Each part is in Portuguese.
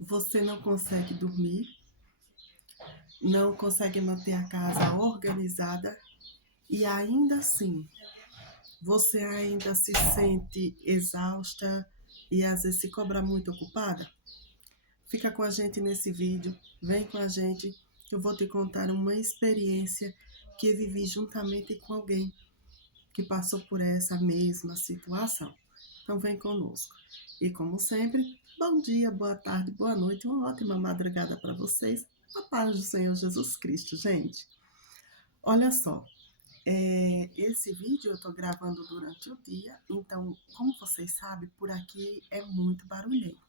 Você não consegue dormir, não consegue manter a casa organizada e ainda assim você ainda se sente exausta e às vezes se cobra muito ocupada? Fica com a gente nesse vídeo, vem com a gente, que eu vou te contar uma experiência que eu vivi juntamente com alguém que passou por essa mesma situação. Então vem conosco. E como sempre, bom dia, boa tarde, boa noite, uma ótima madrugada para vocês. A paz do Senhor Jesus Cristo, gente. Olha só, esse vídeo eu estou gravando durante o dia, então, como vocês sabem, por aqui é muito barulhento.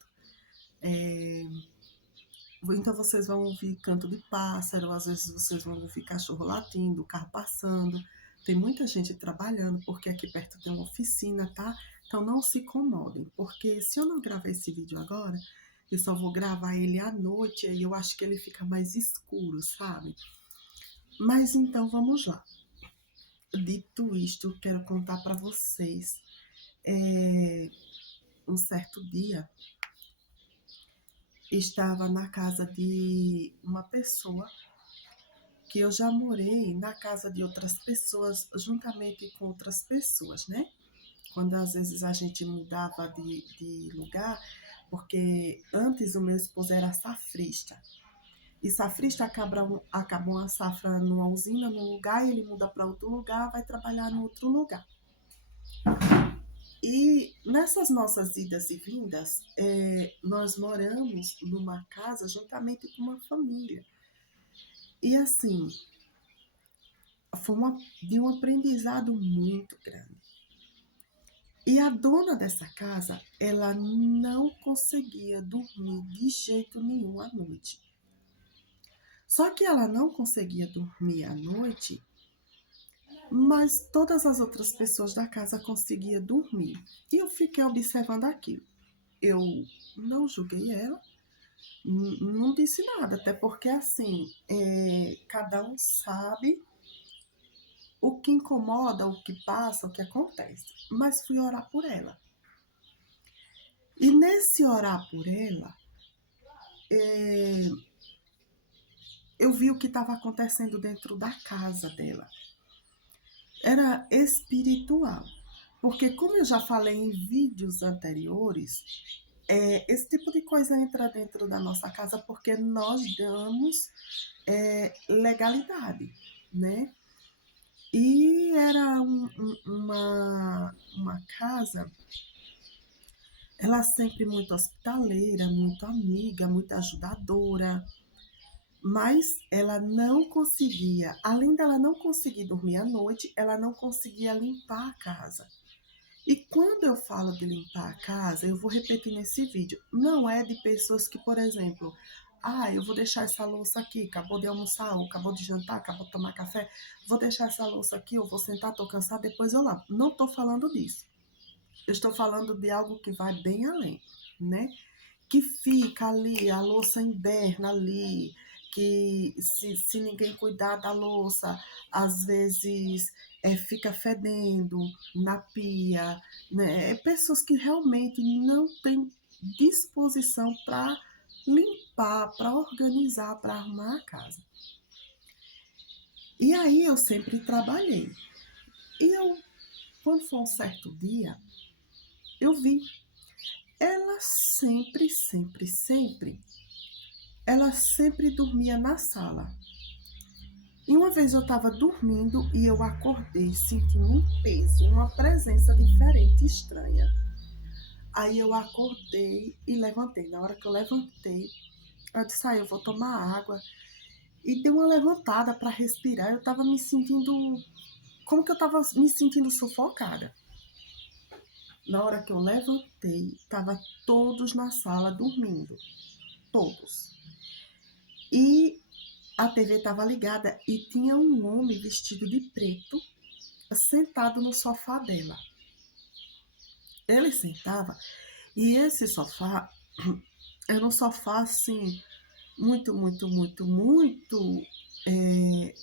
Então vocês vão ouvir canto de pássaro, às vezes vocês vão ouvir cachorro latindo, carro passando. Tem muita gente trabalhando, porque aqui perto tem uma oficina, tá? Então não se incomodem, porque se eu não gravar esse vídeo agora, eu só vou gravar ele à noite e eu acho que ele fica mais escuro, sabe? Mas então vamos lá. Dito isto, quero contar para vocês. Um certo dia, estava na casa de uma pessoa que eu já morei na casa de outras pessoas, juntamente com outras pessoas, né? Quando às vezes a gente mudava de lugar, porque antes o meu esposo era safrista. E safrista acaba uma safra numa usina, num lugar, e ele muda para outro lugar, vai trabalhar no outro lugar. E nessas nossas idas e vindas, nós moramos numa casa juntamente com uma família. E assim, de um aprendizado muito grande. E a dona dessa casa, ela não conseguia dormir de jeito nenhum à noite. Só que ela não conseguia dormir à noite, mas todas as outras pessoas da casa conseguiam dormir. E eu fiquei observando aquilo. Eu não julguei ela, não disse nada, até porque assim, cada um sabe o que incomoda, o que passa, o que acontece. Mas fui orar por ela. E nesse orar por ela, eu vi o que estava acontecendo dentro da casa dela. Era espiritual. Porque, como eu já falei em vídeos anteriores, esse tipo de coisa entra dentro da nossa casa porque nós damos legalidade, né? E era uma casa, ela sempre muito hospitaleira, muito amiga, muito ajudadora, mas ela não conseguia, além dela não conseguir dormir à noite, ela não conseguia limpar a casa. E quando eu falo de limpar a casa, eu vou repetir nesse vídeo, não é de pessoas que, por exemplo, eu vou deixar essa louça aqui, acabou de almoçar, ou acabou de jantar, acabou de tomar café, vou deixar essa louça aqui, eu vou sentar, tô cansada, depois eu lavo. Não estou falando disso. Eu estou falando de algo que vai bem além, né? Que fica ali, a louça inverna ali, que se ninguém cuidar da louça, às vezes fica fedendo na pia, né? Pessoas que realmente não têm disposição para limpar, para organizar, para arrumar a casa. E aí eu sempre trabalhei. E quando foi um certo dia, eu vi ela ela sempre dormia na sala. E uma vez eu estava dormindo e eu acordei sentindo um peso, uma presença diferente, estranha. Aí eu acordei e levantei. Na hora que eu levantei, eu disse, eu vou tomar água. E dei uma levantada para respirar. Eu estava me sentindo, como que eu estava me sentindo sufocada. Na hora que eu levantei, estavam todos na sala dormindo. Todos. E a TV estava ligada e tinha um homem vestido de preto sentado no sofá dela. Ele sentava e esse sofá era um sofá assim, muito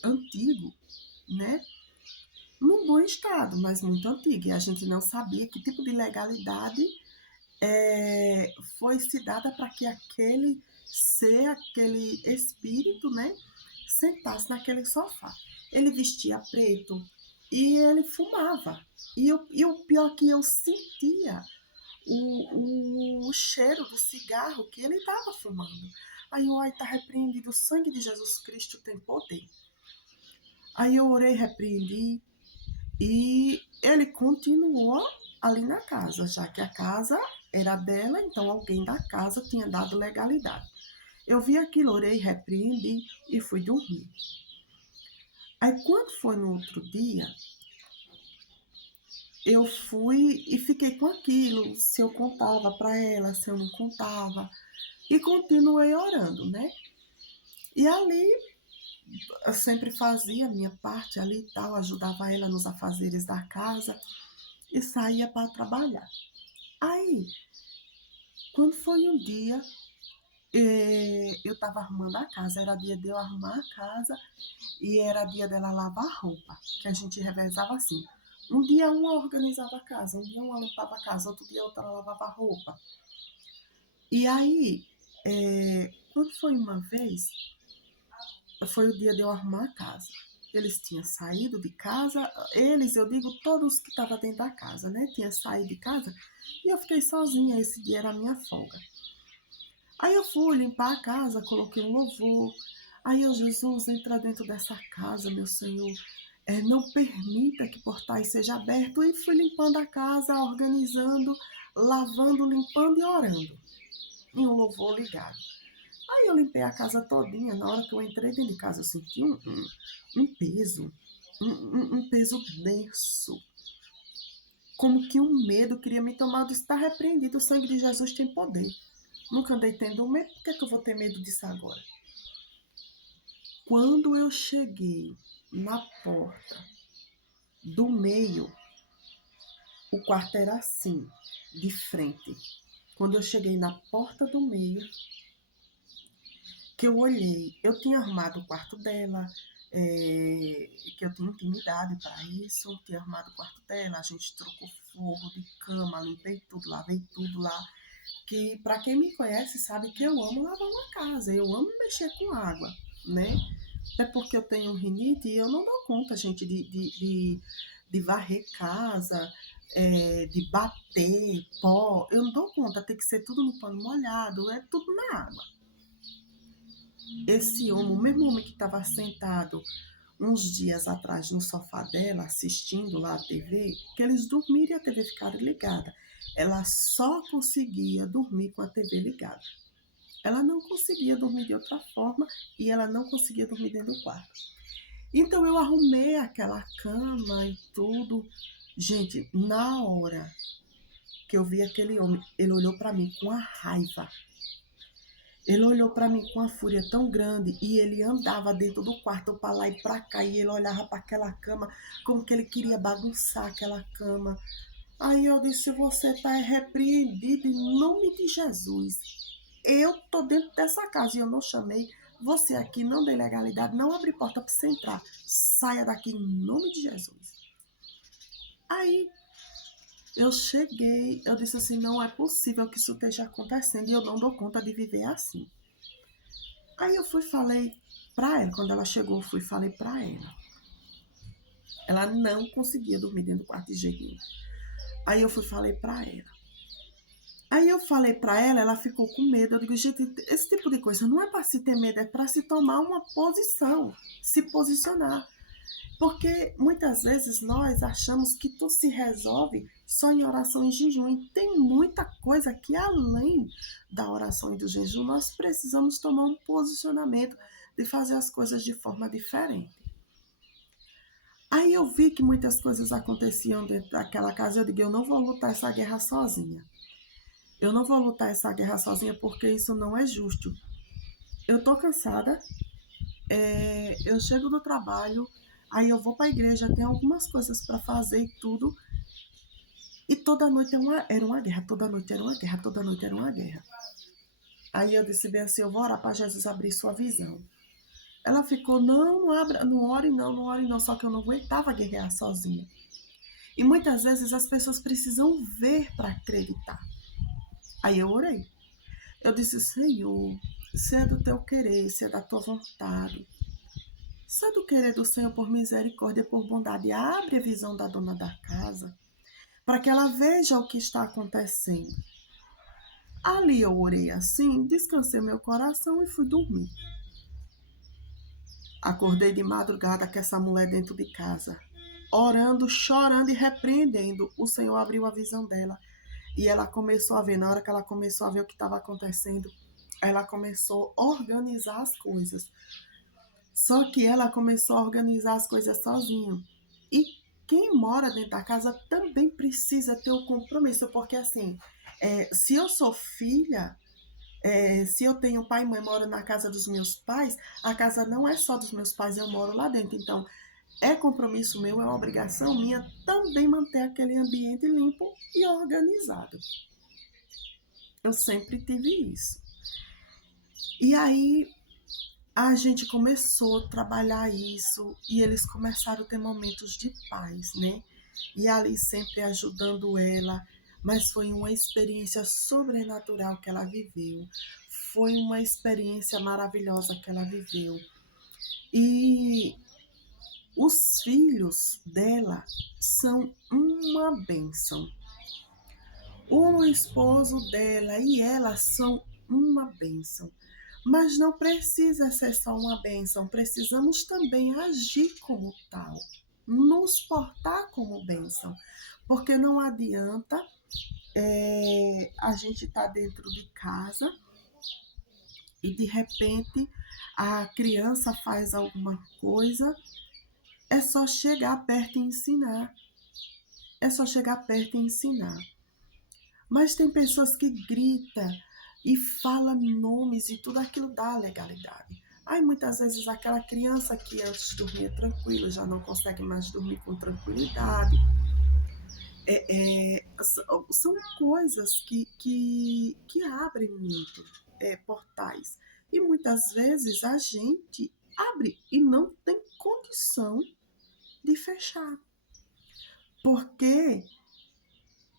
antigo, né? Num bom estado, mas muito antigo. E a gente não sabia que tipo de legalidade foi se dada para que aquele ser, aquele espírito, né, sentasse naquele sofá. Ele vestia preto e ele fumava. E o pior que eu sentia o cheiro do cigarro que ele estava fumando. Aí eu, ai, tá repreendido, o sangue de Jesus Cristo tem poder. Aí eu orei, repreendi, e ele continuou ali na casa, já que a casa era dela, então alguém da casa tinha dado legalidade. Eu vi aquilo, orei, repreendi e fui dormir. Aí quando foi no outro dia, eu fui e fiquei com aquilo, se eu contava para ela, se eu não contava, e continuei orando, né? E ali eu sempre fazia a minha parte ali e tal, ajudava ela nos afazeres da casa e saía para trabalhar. Aí, quando foi um dia, eu estava arrumando a casa, era dia de eu arrumar a casa e era dia dela lavar roupa, que a gente revezava assim. Um dia uma organizava a casa, um dia uma limpava a casa, outro dia outra lavava a roupa. E aí, quando foi uma vez, foi o dia de eu arrumar a casa. Eles tinham saído de casa, eles, eu digo todos que estavam dentro da casa, né? Tinham saído de casa e eu fiquei sozinha, esse dia era a minha folga. Aí eu fui limpar a casa, coloquei um louvor. Aí eu, Jesus, entra dentro dessa casa, meu Senhor. Não permita que portais seja aberto. E fui limpando a casa, organizando, lavando, limpando e orando. E um louvor ligado. Aí eu limpei a casa todinha. Na hora que eu entrei dentro de casa, eu senti um peso. Um peso denso. Como que um medo queria me tomar. Eu disse, está repreendido, o sangue de Jesus tem poder. Nunca andei tendo medo, por que eu vou ter medo disso agora? Quando eu cheguei na porta do meio, o quarto era assim, de frente. Quando eu cheguei na porta do meio, que eu olhei, eu tinha arrumado o quarto dela, que eu tinha intimidade para isso, tinha arrumado o quarto dela, a gente trocou forro de cama, limpei tudo, lavei tudo lá. Que para quem me conhece sabe que eu amo lavar uma casa, eu amo mexer com água, né? É porque eu tenho rinite e eu não dou conta, gente, de varrer casa, de bater pó. Eu não dou conta, tem que ser tudo no pano molhado, é tudo na água. Esse homem, o mesmo homem que estava sentado uns dias atrás no sofá dela, assistindo lá a TV, que eles dormiram e a TV ficaram ligada. Ela só conseguia dormir com a TV ligada. Ela não conseguia dormir de outra forma e ela não conseguia dormir dentro do quarto. Então eu arrumei aquela cama e tudo. Gente, na hora que eu vi aquele homem, ele olhou para mim com a raiva. Ele olhou para mim com uma fúria tão grande e ele andava dentro do quarto para lá e para cá e ele olhava para aquela cama como que ele queria bagunçar aquela cama. Aí eu disse, você está repreendido em nome de Jesus. Eu tô dentro dessa casa e eu não chamei você aqui, não dei legalidade, não abri porta para você entrar. Saia daqui em nome de Jesus. Aí eu cheguei, eu disse assim, não é possível que isso esteja acontecendo e eu não dou conta de viver assim. Aí eu fui falei para ela, quando ela chegou, fui falei para ela. Ela não conseguia dormir dentro do quarto de jeito nenhum. Aí eu fui falei para ela. Aí eu falei para ela, ela ficou com medo. Eu digo, gente, esse tipo de coisa não é para se ter medo, é para se tomar uma posição, se posicionar. Porque muitas vezes nós achamos que tudo se resolve só em oração e jejum. E tem muita coisa que além da oração e do jejum, nós precisamos tomar um posicionamento de fazer as coisas de forma diferente. Aí eu vi que muitas coisas aconteciam dentro daquela casa. Eu digo, eu não vou lutar essa guerra sozinha. Eu não vou lutar essa guerra sozinha porque isso não é justo. Eu tô cansada, eu chego do trabalho, aí eu vou para a igreja, tem algumas coisas para fazer e tudo. E toda noite era uma guerra, toda noite era uma guerra, toda noite era uma guerra. Aí eu disse bem assim, eu vou orar para Jesus abrir sua visão. Ela ficou, não abra, não ore não, só que eu não aguentava guerrear sozinha. E muitas vezes as pessoas precisam ver para acreditar. Aí eu orei. Eu disse, Senhor, se é do teu querer, se é da tua vontade, se é do querer do Senhor por misericórdia, por bondade, abre a visão da dona da casa, para que ela veja o que está acontecendo. Ali eu orei assim, descansei meu coração e fui dormir. Acordei de madrugada com essa mulher dentro de casa, orando, chorando e repreendendo. O Senhor abriu a visão dela e ela começou a ver. Na hora que ela começou a ver o que estava acontecendo, ela começou a organizar as coisas. Só que ela começou a organizar as coisas sozinha. E quem mora dentro da casa também precisa ter o compromisso, porque assim, se eu sou filha, se eu tenho pai e mãe moro na casa dos meus pais, a casa não é só dos meus pais, eu moro lá dentro. Então, é compromisso meu, é uma obrigação minha também manter aquele ambiente limpo e organizado. Eu sempre tive isso. E aí a gente começou a trabalhar isso e eles começaram a ter momentos de paz, né? E ali sempre ajudando ela, mas foi uma experiência sobrenatural que ela viveu. Foi uma experiência maravilhosa que ela viveu. E os filhos dela são uma bênção. O esposo dela e ela são uma bênção. Mas não precisa ser só uma bênção, precisamos também agir como tal, nos portar como bênção. Porque não adianta a gente estar dentro de casa e de repente a criança faz alguma coisa, é só chegar perto e ensinar. É só chegar perto e ensinar. Mas tem pessoas que gritam e falam nomes e tudo aquilo dá legalidade. Aí muitas vezes aquela criança que antes dormia tranquilo já não consegue mais dormir com tranquilidade. São coisas que abrem muito portais. E muitas vezes a gente abre e não tem condição de fechar. Porque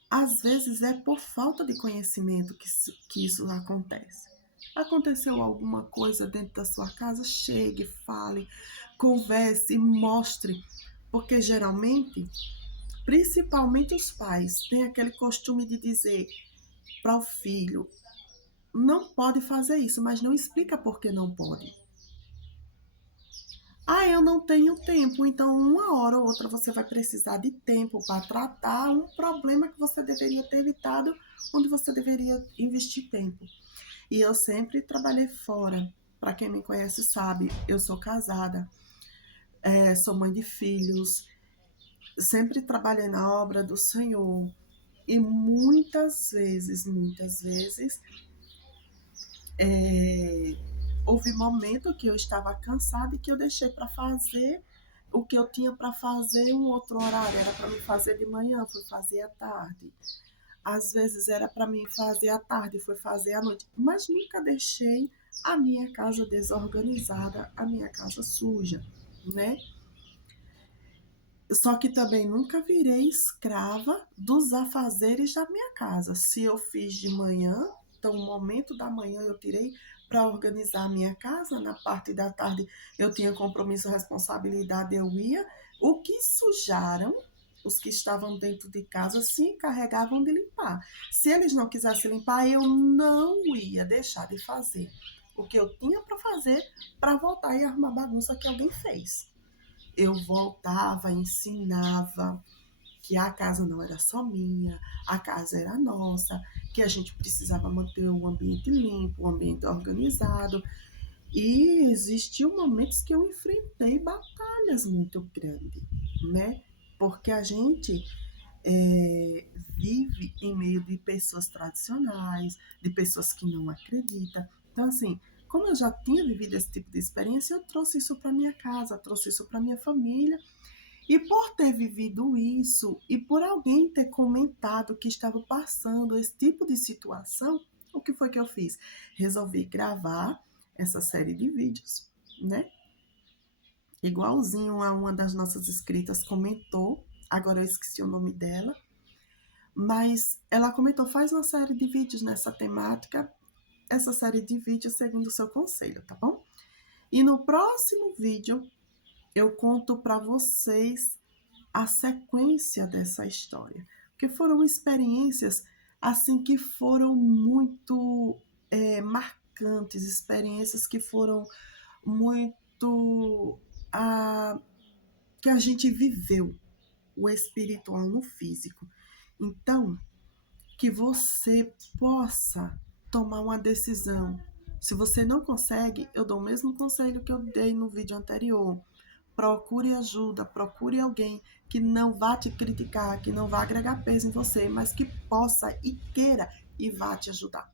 às vezes é por falta de conhecimento que isso acontece. Aconteceu alguma coisa dentro da sua casa? Chegue, fale, converse, mostre. Porque geralmente, principalmente os pais, têm aquele costume de dizer para o filho: não pode fazer isso, mas não explica por que não pode. Ah, eu não tenho tempo, então uma hora ou outra você vai precisar de tempo para tratar um problema que você deveria ter evitado, onde você deveria investir tempo. E eu sempre trabalhei fora. Para quem me conhece sabe, eu sou casada, sou mãe de filhos, sempre trabalhei na obra do Senhor. E muitas vezes, houve momento que eu estava cansada e que eu deixei para fazer o que eu tinha para fazer em um outro horário. Era para me fazer de manhã, fui fazer à tarde. Às vezes era para mim fazer à tarde, fui fazer à noite. Mas nunca deixei a minha casa desorganizada, a minha casa suja, né? Só que também nunca virei escrava dos afazeres da minha casa. Se eu fiz de manhã, então o momento da manhã eu tirei para organizar a minha casa, na parte da tarde eu tinha compromisso, responsabilidade, eu ia. O que sujaram, os que estavam dentro de casa se encarregavam de limpar. Se eles não quisessem limpar, eu não ia deixar de fazer o que eu tinha para fazer para voltar e arrumar a bagunça que alguém fez. Eu voltava, ensinava que a casa não era só minha, a casa era nossa, que a gente precisava manter o ambiente limpo, o ambiente organizado. E existiam momentos que eu enfrentei batalhas muito grandes, né? Porque a gente vive em meio de pessoas tradicionais, de pessoas que não acreditam. Então, assim, como eu já tinha vivido esse tipo de experiência, eu trouxe isso para minha casa, trouxe isso para minha família. E por ter vivido isso e por alguém ter comentado que estava passando esse tipo de situação, o que foi que eu fiz? Resolvi gravar essa série de vídeos, né? Igualzinho a uma das nossas inscritas comentou, agora eu esqueci o nome dela, mas ela comentou, faz uma série de vídeos nessa temática, essa série de vídeos segundo o seu conselho, tá bom? E no próximo vídeo eu conto para vocês a sequência dessa história, porque foram experiências assim que foram muito marcantes, experiências que foram muito que a gente viveu, o espiritual no físico. Então, que você possa tomar uma decisão. Se você não consegue, eu dou o mesmo conselho que eu dei no vídeo anterior. Procure ajuda, procure alguém que não vá te criticar, que não vá agregar peso em você, mas que possa e queira e vá te ajudar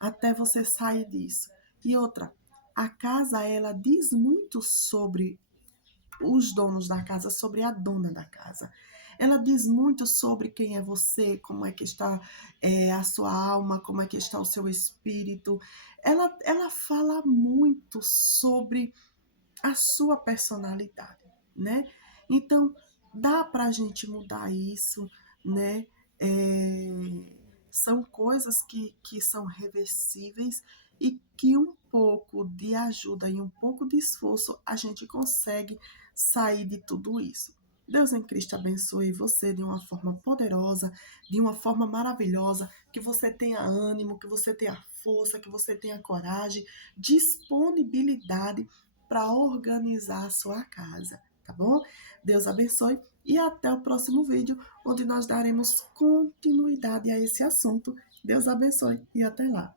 até você sair disso. E outra, a casa ela diz muito sobre os donos da casa, sobre a dona da casa. Ela diz muito sobre quem é você, como é que está a sua alma, como é que está o seu espírito. Ela fala muito sobre a sua personalidade, né? Então, dá para a gente mudar isso, né? São coisas que são reversíveis e que um pouco de ajuda e um pouco de esforço a gente consegue sair de tudo isso. Deus em Cristo abençoe você de uma forma poderosa, de uma forma maravilhosa, que você tenha ânimo, que você tenha força, que você tenha coragem, disponibilidade para organizar a sua casa, tá bom? Deus abençoe e até o próximo vídeo, onde nós daremos continuidade a esse assunto. Deus abençoe e até lá.